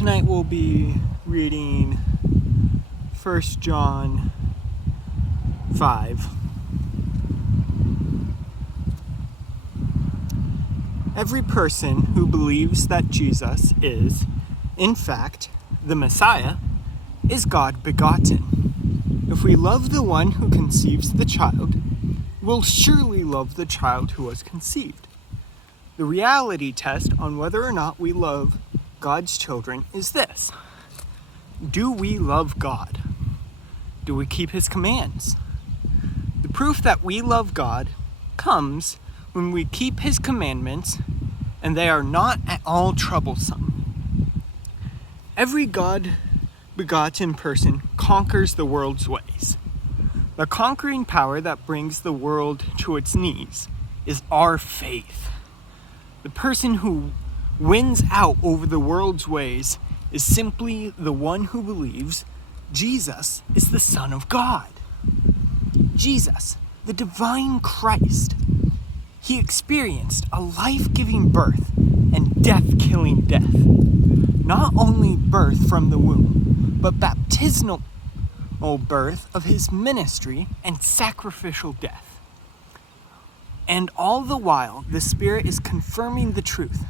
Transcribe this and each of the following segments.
Tonight we'll be reading 1 John 5. Every person who believes that Jesus is, in fact, the Messiah, is God begotten. If we love the one who conceives the child, we'll surely love the child who was conceived. The reality test on whether or not we love God's children is this: do we love God? Do we keep His commands? The proof that we love God comes when we keep His commandments and they are not at all troublesome. Every God-begotten person conquers the world's ways. The conquering power that brings the world to its knees is our faith. The person who wins out over the world's ways is simply the one who believes Jesus is the Son of God. Jesus, the divine Christ. He experienced a life-giving birth and death-killing death. Not only birth from the womb, but baptismal birth of his ministry and sacrificial death. And all the while, the Spirit is confirming the truth,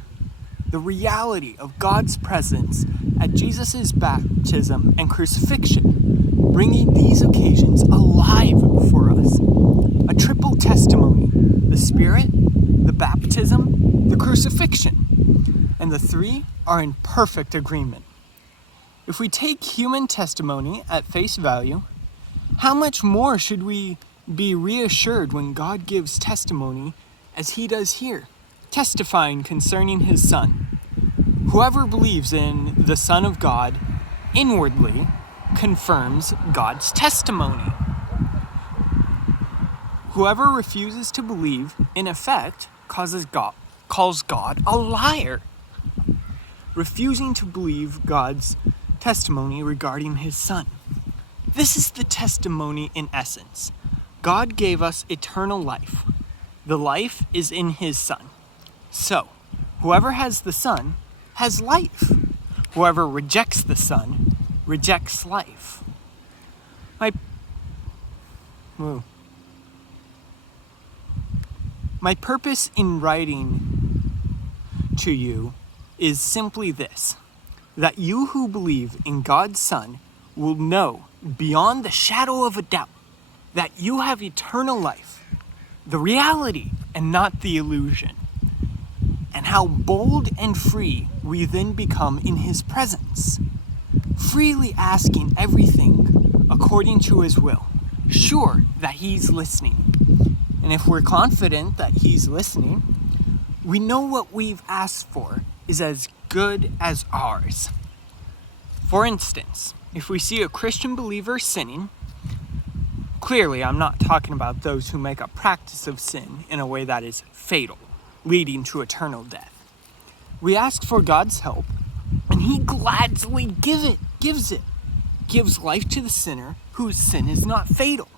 the reality of God's presence at Jesus' baptism and crucifixion, bringing these occasions alive for us. A triple testimony: the Spirit, the baptism, the crucifixion. And the three are in perfect agreement. If we take human testimony at face value, how much more should we be reassured when God gives testimony as He does here, testifying concerning His Son? Whoever believes in the Son of God inwardly confirms God's testimony. Whoever refuses to believe, in effect, calls God a liar. Refusing to believe God's testimony regarding His Son. This is the testimony in essence. God gave us eternal life. The life is in His Son. So, whoever has the Son has life. Whoever rejects the Son rejects life. My purpose in writing to you is simply this: that you who believe in God's Son will know beyond the shadow of a doubt that you have eternal life, the reality and not the illusion, and how bold and free we then become in His presence, freely asking everything according to His will, sure that He's listening. And if we're confident that He's listening, we know what we've asked for is as good as ours. For instance, if we see a Christian believer sinning, clearly I'm not talking about those who make a practice of sin in a way that is fatal, leading to eternal death. We ask for God's help, and He gladly gives life to the sinner whose sin is not fatal.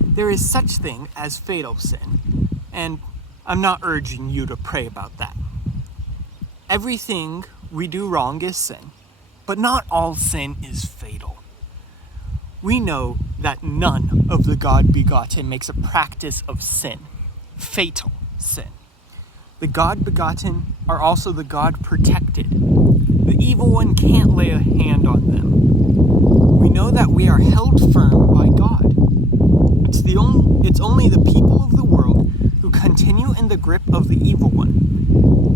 There is such thing as fatal sin, and I'm not urging you to pray about that. Everything we do wrong is sin, but not all sin is fatal. We know that none of the God-begotten makes a practice of sin, fatal sin. The God-begotten are also the God-protected. The evil one can't lay a hand on them. We know that we are held firm by God. It's only the people of the world who continue in the grip of the evil one.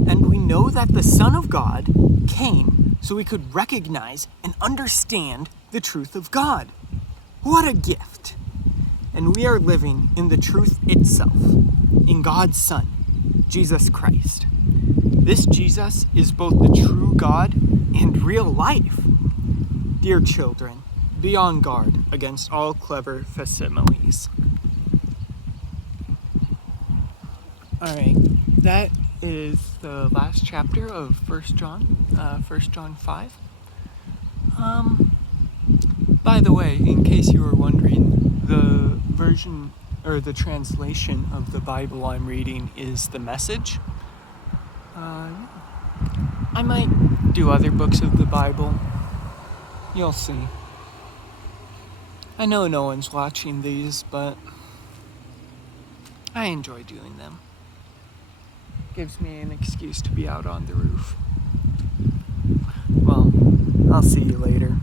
And we know that the Son of God came so we could recognize and understand the truth of God. What a gift! And we are living in the truth itself, in God's Son, Jesus Christ. This Jesus is both the true God and real life. Dear children, be on guard against all clever facsimiles. Alright, that is the last chapter of 1 John 5. By the way, in case you were wondering, the version or the translation of the Bible I'm reading is the Message. I might do other books of the Bible. You'll see. I know no one's watching these, but I enjoy doing them. Gives me an excuse to be out on the roof. Well, I'll see you later.